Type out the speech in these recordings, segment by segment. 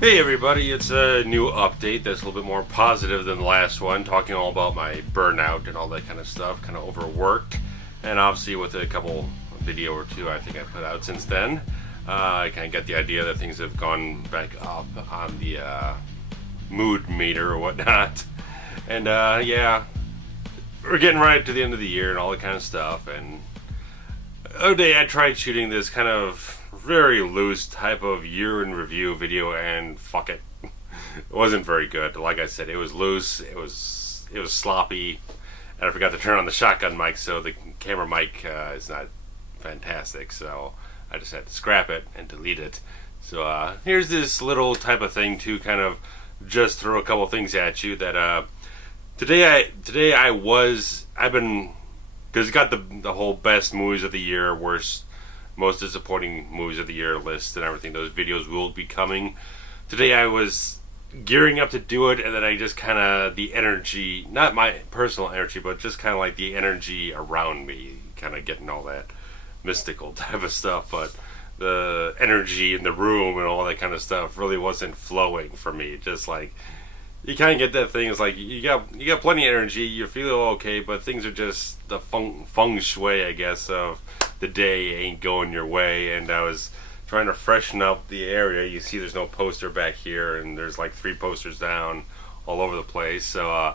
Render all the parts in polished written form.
Hey everybody, it's a new update that's a little bit more positive than the last one, talking all about my burnout and all that kind of stuff, kind of overworked, and obviously with a couple video or two I think I put out since then, I kind of get the idea that things have gone back up on the mood meter or whatnot, and yeah, we're getting right to the end of the year and all that kind of stuff, and the day I tried shooting this kind of very loose type of year in review video, and fuck it, it wasn't very good. Like I said, it was loose, it was sloppy, and I forgot to turn on the shotgun mic, so the camera mic is not fantastic. So I just had to scrap it and delete it. So here's this little type of thing to kind of just throw a couple things at you. That I've been, because it got the whole best movies of the year, worst, most disappointing movies of the year list and everything. Those videos will be coming. Today I was gearing up to do it, and then I just kind of, the energy, not my personal energy, but just kind of like the energy around me, kind of getting all that mystical type of stuff, but the energy in the room and all that kind of stuff really wasn't flowing for me. Just like, you kind of get that thing, it's like you got plenty of energy, you feel okay, but things are just the feng shui, I guess, of the day ain't going your way. And I was trying to freshen up the area. You see there's no poster back here, and there's like 3 posters down all over the place. So I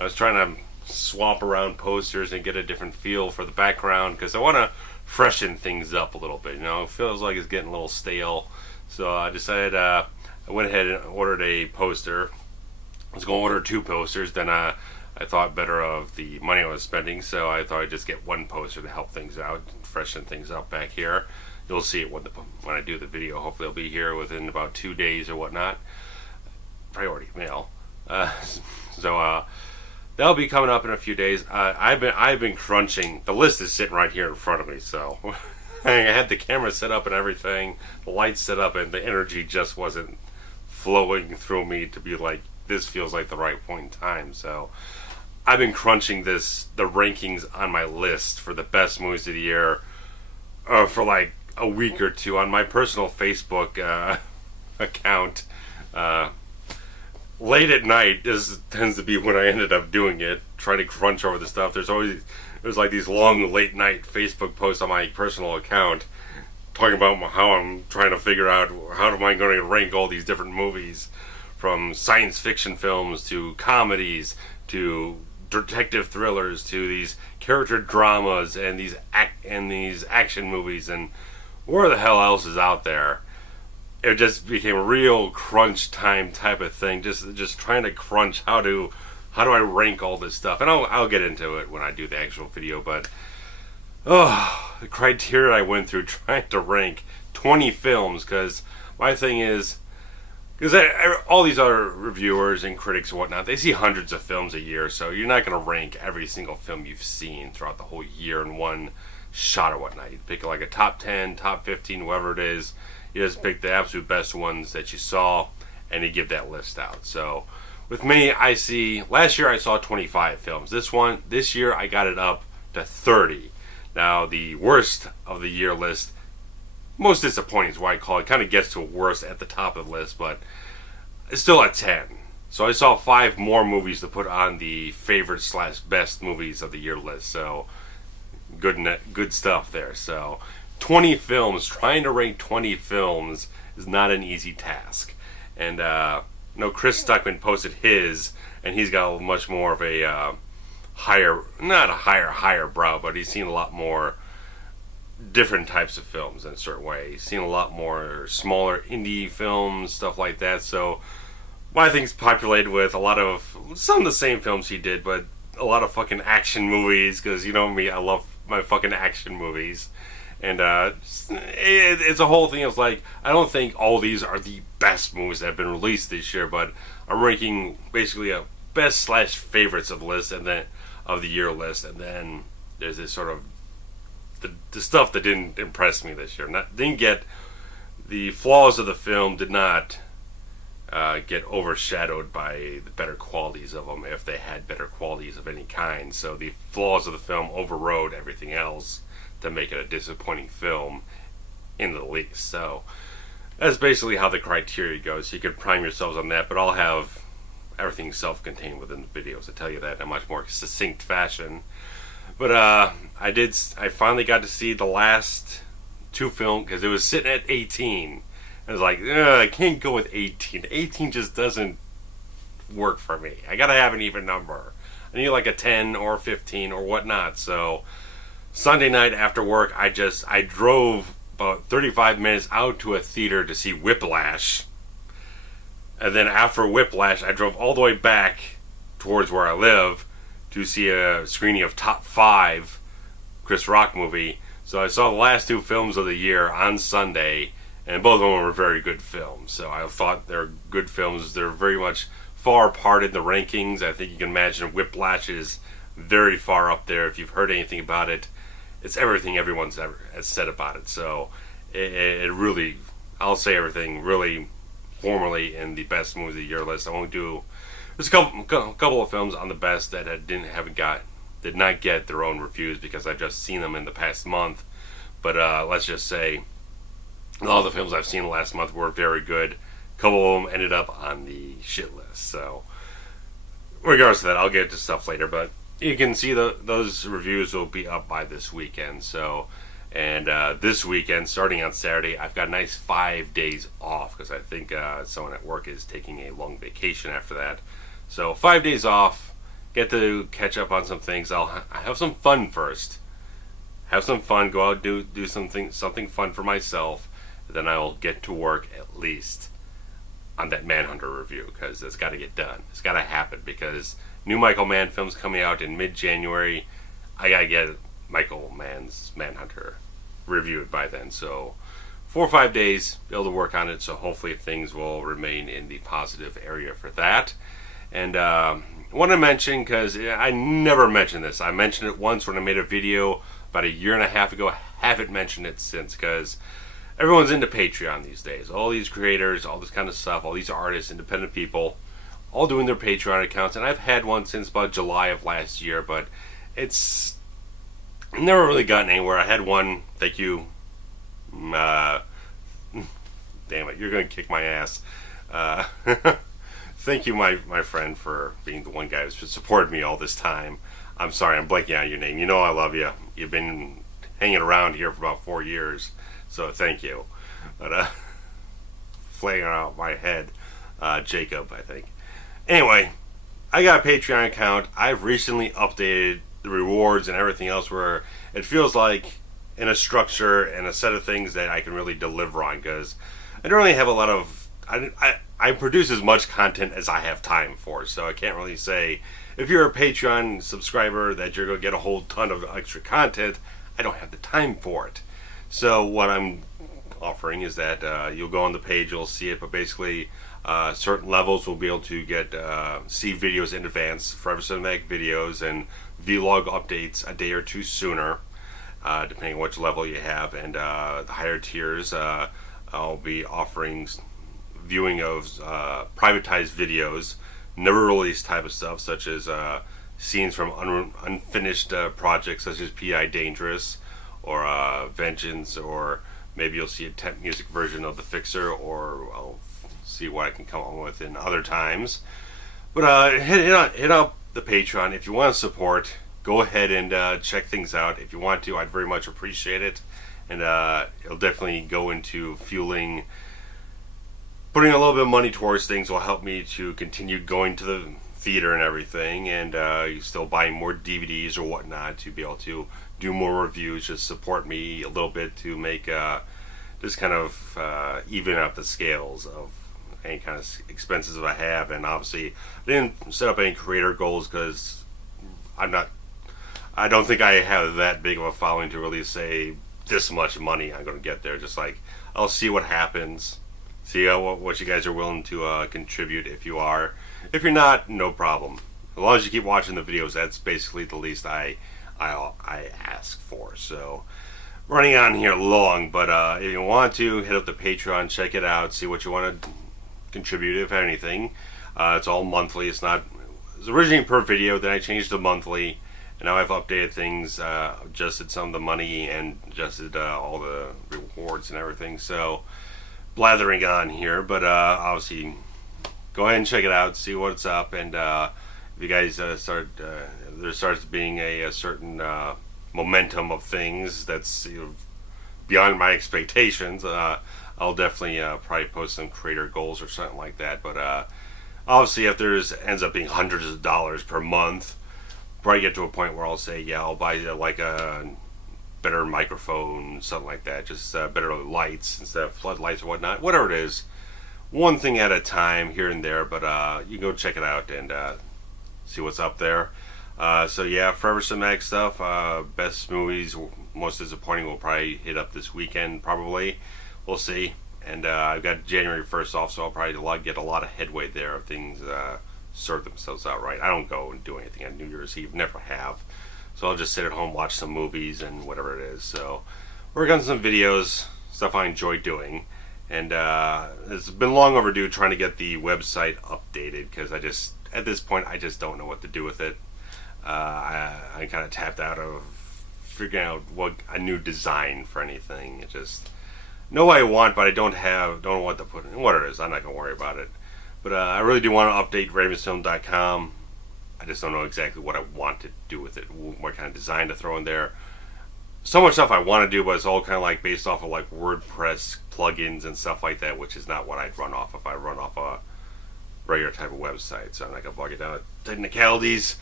was trying to swap around posters and get a different feel for the background, because I want to freshen things up a little bit. You know, it feels like it's getting a little stale. So I decided, I went ahead and ordered a poster. I was going to order 2 posters, then I thought better of the money I was spending, so I thought I'd just get 1 poster to help things out, freshen things up back here. You'll see it when I do the video. Hopefully it'll be here within about 2 days or whatnot. Priority mail. So that'll be coming up in a few days. I've been crunching. The list is sitting right here in front of me, so I had the camera set up and everything, the lights set up, and the energy just wasn't flowing through me to be like, this feels like the right point in time. So I've been crunching the rankings on my list for the best movies of the year for like a week or two on my personal Facebook account. Late at night tends to be when I ended up doing it, trying to crunch over the stuff. There's like these long late night Facebook posts on my personal account talking about how I'm trying to figure out how am I going to rank all these different movies, from science fiction films to comedies to detective thrillers to these character dramas and these action movies, and where the hell else is out there. It just became a real crunch time type of thing, just trying to crunch how do I rank all this stuff. And I'll get into it when I do the actual video, but the criteria I went through trying to rank 20 films, because my thing is, because all these other reviewers and critics and whatnot, they see hundreds of films a year, so you're not going to rank every single film you've seen throughout the whole year in one shot or whatnot. You pick like a top 10, top 15, whatever it is. You just pick the absolute best ones that you saw, and you give that list out. So with me, last year I saw 25 films. This year I got it up to 30. Now the worst of the year list, most disappointing is why I call it, kind of gets to worst at the top of the list, but it's still at 10. So I saw 5 more movies to put on the favorite / best movies of the year list. So good stuff there. So 20 films, trying to rank 20 films is not an easy task. And Chris Stuckman posted his, and he's got much more of a not a higher brow, but he's seen a lot more different types of films in a certain way. He's seen a lot more smaller indie films, stuff like that. So my thing's populated with a lot of some of the same films he did, but a lot of fucking action movies, because you know me, I love my fucking action movies. And it's a whole thing. It's like, I don't think all these are the best movies that have been released this year, but I'm ranking basically a best / favorites of the list, and then of the year list, and then there's this sort of the stuff that didn't impress me this year. Didn't get the flaws of the film, did not get overshadowed by the better qualities of them, if they had better qualities of any kind. So the flaws of the film overrode everything else to make it a disappointing film in the least. So That's basically how the criteria goes. You can prime yourselves on that, but I'll have everything self-contained within the videos to tell you that in a much more succinct fashion. But I finally got to see the last two films because it was sitting at 18. I was like, I can't go with 18. 18 just doesn't work for me. I gotta have an even number. I need like a 10 or 15 or whatnot. So Sunday night after work, I drove about 35 minutes out to a theater to see Whiplash. And then after Whiplash, I drove all the way back towards where I live to see a screening of Top 5 Chris Rock movie. So I saw the last two films of the year on Sunday, and both of them were very good films. So I thought they're good films. They're very much far apart in the rankings. I think you can imagine Whiplash is very far up there. If you've heard anything about it, it's everything everyone's ever has said about it. So it really, I'll say everything really formally in the best movies of the year list. I won't do. There's a couple of films on the best that did not get their own reviews because I've just seen them in the past month. But let's just say all the films I've seen last month were very good. A couple of them ended up on the shit list. So regardless of that, I'll get to stuff later. But you can see those reviews will be up by this weekend. So, and this weekend, starting on Saturday, I've got a nice 5 days off because I think someone at work is taking a long vacation after that. So 5 days off, get to catch up on some things. I have some fun first. Have some fun, go out, do something fun for myself. Then I will get to work at least on that Manhunter review because it's got to get done. It's got to happen because new Michael Mann film's coming out in mid-January. I got to get Michael Mann's Manhunter reviewed by then. So 4 or 5 days, be able to work on it. So hopefully things will remain in the positive area for that. And I want to mention, because I never mentioned this. I mentioned it once when I made a video about a year and a half ago. I haven't mentioned it since because everyone's into Patreon these days. All these creators, all this kind of stuff, all these artists, independent people, all doing their Patreon accounts. And I've had one since about July of last year, but it's never really gotten anywhere. I had one, thank you. Damn it, you're going to kick my ass. Thank you, my friend, for being the one guy who's supported me all this time. I'm sorry, I'm blanking on your name. You know I love you. You've been hanging around here for about 4 years, so thank you. But, flaying out my head, Jacob, I think. Anyway, I got a Patreon account. I've recently updated the rewards and everything else where it feels like in a structure and a set of things that I can really deliver on because I don't really have a lot of... I produce as much content as I have time for, so I can't really say if you're a Patreon subscriber that you're going to get a whole ton of extra content. I don't have the time for it. So what I'm offering is that you'll go on the page, you'll see it, but basically certain levels will be able to get see videos in advance, Forever Cinematic videos, and vlog updates a day or two sooner, depending on which level you have. And the higher tiers, I'll be offering viewing of privatized videos, never released type of stuff, such as scenes from unfinished projects such as P.I. Dangerous or Vengeance, or maybe you'll see a temp music version of The Fixer, or I'll see what I can come up with in other times. But hit up the Patreon if you want to support. Go ahead and check things out. If you want to, I'd very much appreciate it. And it'll definitely go into fueling. Putting a little bit of money towards things will help me to continue going to the theater and everything, and still buying more DVDs or whatnot to be able to do more reviews. Just support me a little bit to make just kind of even out the scales of any kind of expenses that I have. And obviously, I didn't set up any creator goals because I don't think I have that big of a following to really say this much money I'm going to get there. Just like I'll see what happens. See what you guys are willing to contribute if you are. If you're not, no problem. As long as you keep watching the videos, that's basically the least I ask for. So, running on here long, but if you want to, hit up the Patreon, check it out, see what you want to contribute, if anything. It's all monthly. It's originally per video, then I changed to monthly, and now I've updated things, adjusted some of the money, and adjusted all the rewards and everything. So, blathering on here, but obviously go ahead and check it out, see what's up, and if you guys there starts being a certain momentum of things that's beyond my expectations, I'll definitely probably post some creator goals or something like that. But obviously, if there's ends up being hundreds of dollars per month, probably get to a point where I'll say, yeah, I'll buy like a better microphone, something like that, just better lights instead of floodlights or whatnot, whatever it is, one thing at a time here and there. But you can go check it out and see what's up there. So yeah, Forever Cinematic stuff, best movies, most disappointing will probably hit up this weekend, probably. We'll see. And I've got January 1st off, so I'll probably get a lot of headway there if things sort themselves out right. I don't go and do anything on New Year's Eve, never have. So I'll just sit at home, watch some movies and whatever it is. So work on some videos, stuff I enjoy doing. And it's been long overdue trying to get the website updated, because at this point, I just don't know what to do with it. I kind of tapped out of figuring out what a new design for anything. It just know what I want, but I don't know what to put in. What it is, I'm not gonna worry about it. But I really do want to update RavensFilm.com. I just don't know exactly what I want to do with it, what kind of design to throw in there. So much stuff I want to do, but it's all kind of like based off of like WordPress plugins and stuff like that, which is not what I'd run off if I run off a regular type of website. So I'm not gonna bog it down with technicalities.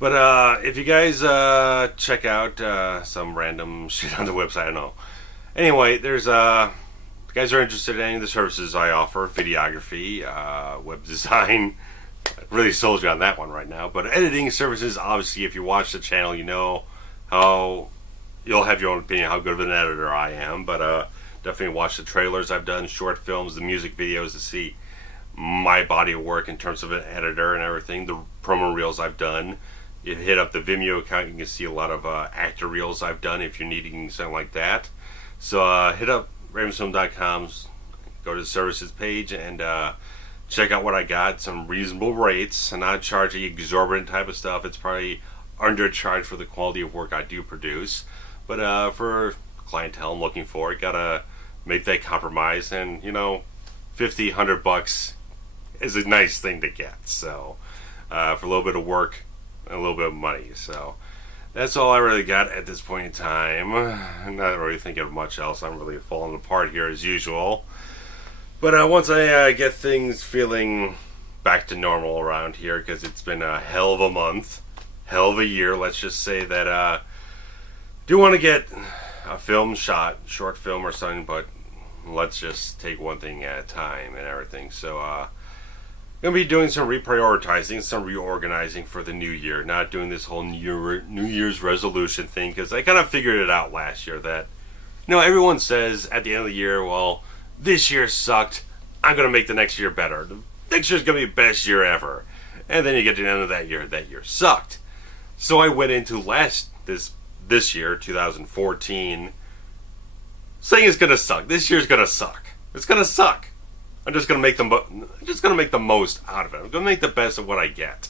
But if you guys check out some random shit on the website, I don't know. Anyway, there's if you guys are interested in any of the services I offer, videography, web design, I really sold you on that one right now. But editing services, obviously, if you watch the channel, you know how you'll have your own opinion how good of an editor I am. But definitely watch the trailers I've done, short films, the music videos to see my body of work in terms of an editor and everything. The promo reels I've done. You hit up the Vimeo account, you can see a lot of actor reels I've done if you're needing something like that. So hit up RavensFilm.com, go to the services page, and check out what I got. Some reasonable rates, and not charging exorbitant type of stuff. It's probably undercharged for the quality of work I do produce. But for clientele I'm looking for, gotta make that compromise. And you know, $50, $100 is a nice thing to get. So for a little bit of work, a little bit of money. So that's all I really got at this point in time. I'm not really thinking of much else. I'm really falling apart here as usual. But once I get things feeling back to normal around here, because it's been a hell of a month, hell of a year, let's just say that do want to get a film shot, short film or something, but let's just take one thing at a time and everything. So going to be doing some reprioritizing, some reorganizing for the new year. Not doing this whole New Year's resolution thing, because I kind of figured it out last year that, you know, everyone says at the end of the year, well, this year sucked, I'm going to make the next year better. The next year's going to be the best year ever. And then you get to the end of that year sucked. So I went into this year, 2014, saying it's going to suck. This year's going to suck. It's going to suck. I'm just gonna make the most out of it. I'm gonna make the best of what I get,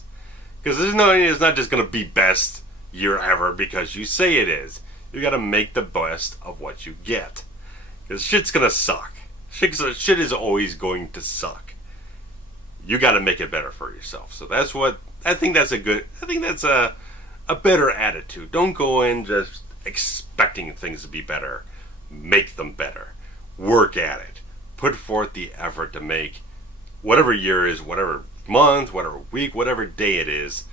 because it's not just gonna be best year ever because you say it is. You gotta make the best of what you get, because shit's gonna suck. Shit is always going to suck. You gotta make it better for yourself. So that's what I think. That's a better attitude. Don't go in just expecting things to be better. Make them better. Work at it. Put forth the effort to make whatever year is, whatever month, whatever week, whatever day it is,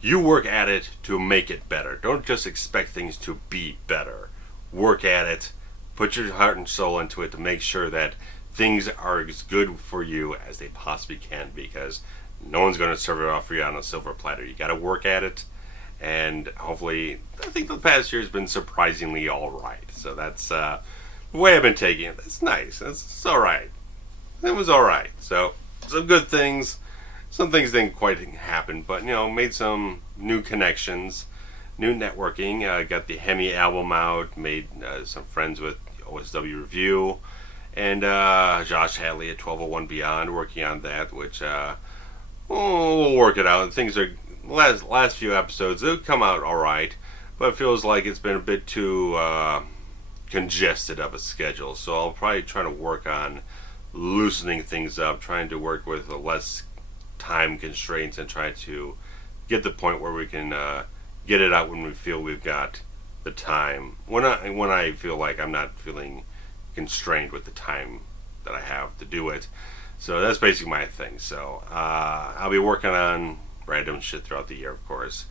you work at it to make it better. Don't just expect things to be better. Work at it. Put your heart and soul into it to make sure that things are as good for you as they possibly can, because no one's going to serve it off for you on a silver platter. You got to work at it, and hopefully, I think the past year has been surprisingly all right. So that's the way I've been taking it. That's nice. It's all right. It was all right. So some good things. Some things didn't quite happen, but you know, made some new connections, new networking. Got the Hemi album out. Made some friends with OSW Review, and Josh Hadley at 1201 Beyond, working on that. Which we'll work it out. Things are last few episodes. They'll come out all right, but it feels like it's been a bit too congested of a schedule. So I'll probably try to work on loosening things up, trying to work with less time constraints, and try to get the point where we can get it out when we feel we've got the time. When I feel like I'm not feeling constrained with the time that I have to do it. So that's basically my thing. So I'll be working on random shit throughout the year, of course.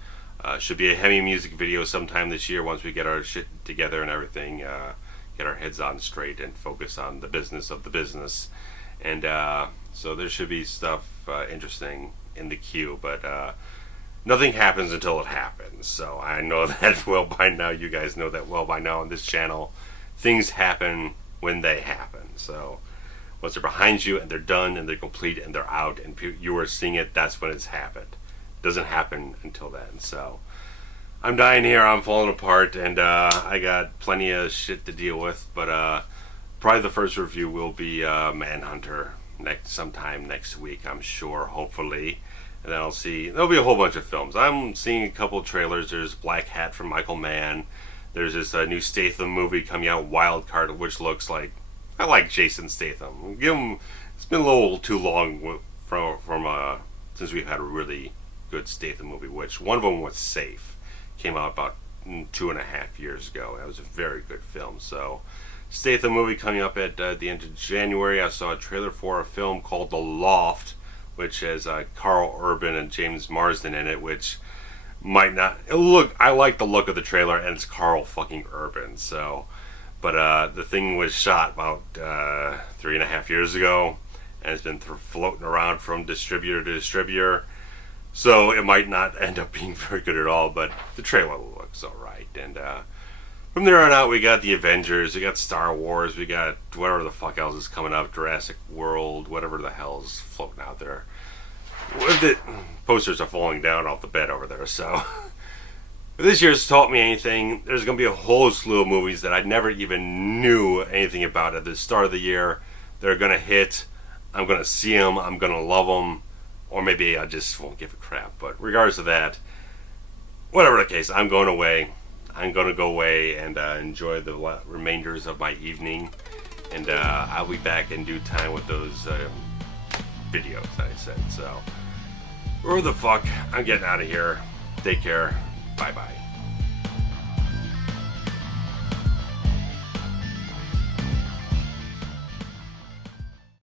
Should be a heavy music video sometime this year once we get our shit together and everything, get our heads on straight and focus on the business of the business. And so there should be stuff interesting in the queue, but nothing happens until it happens. So I know that well by now. You guys know that well by now on this channel. Things happen when they happen. So once they're behind you and they're done and they're complete and they're out and you are seeing it, that's when it's happened. It doesn't happen until then. So I'm dying here, I'm falling apart, and I got plenty of shit to deal with, but probably the first review will be Manhunter sometime next week, I'm sure, hopefully. And then I'll see, there'll be a whole bunch of films. I'm seeing a couple trailers. There's Black Hat from Michael Mann. There's this new Statham movie coming out, Wild Card, which looks like, I like Jason Statham. Give him, it's been a little too long from since we've had a really good Statham movie, which one of them was Safe. Came out about 2.5 years ago. It was a very good film. So Statham movie coming up at the end of January. I saw a trailer for a film called The Loft, which has Carl Urban and James Marsden in it, which might not look. I like the look of the trailer, and it's Carl fucking Urban. So, but the thing was shot about 3.5 years ago, and it's been floating around from distributor to distributor. So it might not end up being very good at all, but the trailer looks alright. And from there on out, we got the Avengers, we got Star Wars, we got whatever the fuck else is coming up, Jurassic World, whatever the hell's floating out there. The posters are falling down off the bed over there, so if this year's taught me anything, there's going to be a whole slew of movies that I never even knew anything about at the start of the year. They're going to hit, I'm going to see them, I'm going to love them, or maybe I just won't give a crap. But regardless of that, whatever the case, I'm going away. I'm going to go away and enjoy the remainders of my evening. And I'll be back in due time with those videos that I said. So, where the fuck? I'm getting out of here. Take care. Bye-bye.